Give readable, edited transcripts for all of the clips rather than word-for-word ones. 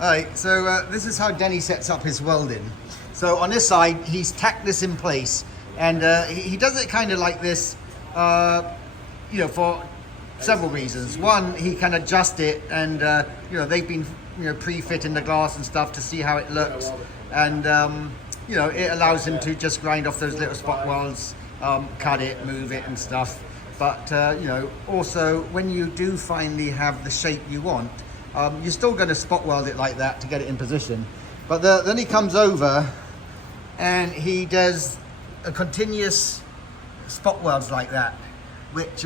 Alright, so this is how Denny sets up his welding. So on this side, he's tacked this in place, and he does it kind of like this, you know, for several reasons. One, he can adjust it, and you know, they've been, you know, pre-fitting the glass and stuff to see how it looks, and you know, it allows him to just grind off those little spot welds, cut it, move it and stuff. But you know, also when you do finally have the shape you want, you're still going to spot weld it like that to get it in position. But then he comes over and he does a continuous spot welds like that, which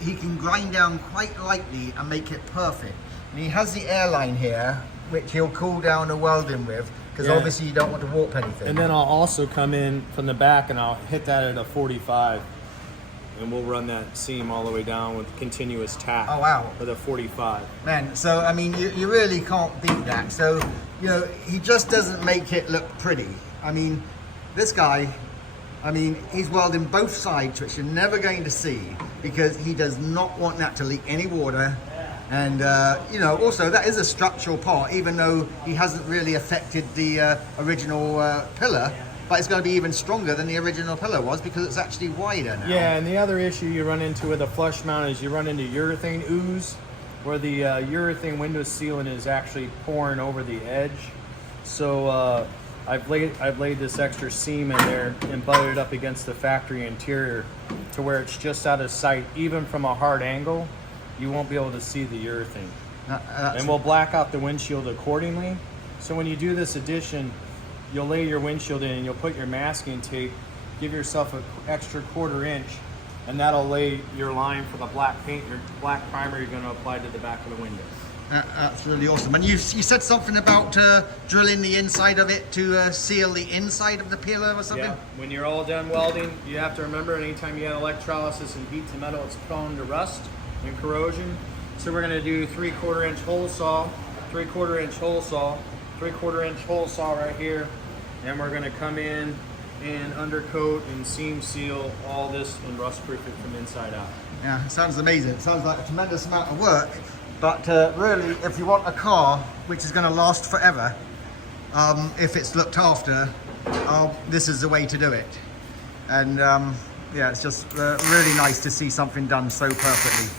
he can grind down quite lightly and make it perfect. And he has the airline here, which he'll cool down the welding with, because obviously you don't want to warp anything. And then I'll also come in from the back and I'll hit that at a 45. And we'll run that seam all the way down with continuous tack. Oh wow! With a 45. Man, so I mean, you really can't beat that. So you know, he just doesn't make it look pretty. I mean, this guy, I mean, he's welding both sides, which you're never going to see, because he does not want that to leak any water. And you know, also that is a structural part, even though he hasn't really affected the original pillar. But it's going to be even stronger than the original pillar was, because it's actually wider now. Yeah, and the other issue you run into with a flush mount is you run into urethane ooze, where the urethane window sealant is actually pouring over the edge. So I've laid this extra seam in there and butted it up against the factory interior to where it's just out of sight. Even from a hard angle, you won't be able to see the urethane. And we'll black out the windshield accordingly. So when you do this addition, you'll lay your windshield in and you'll put your masking tape, give yourself an extra 1/4 inch, and that'll lay your line for the black paint, your black primer you're going to apply to the back of the window. That's really awesome. And you said something about drilling the inside of it to seal the inside of the pillar or something? Yeah, when you're all done welding, you have to remember anytime you add electrolysis and heat to metal, it's prone to rust and corrosion. So we're going to do 3/4 inch hole saw, 3/4 inch hole saw, 3/4 inch hole saw right here. And we're going to come in and undercoat and seam seal all this and rust proof it from inside out. Yeah, it sounds amazing. It sounds like a tremendous amount of work. But really, if you want a car which is going to last forever, if it's looked after, this is the way to do it. And yeah, it's just really nice to see something done so perfectly.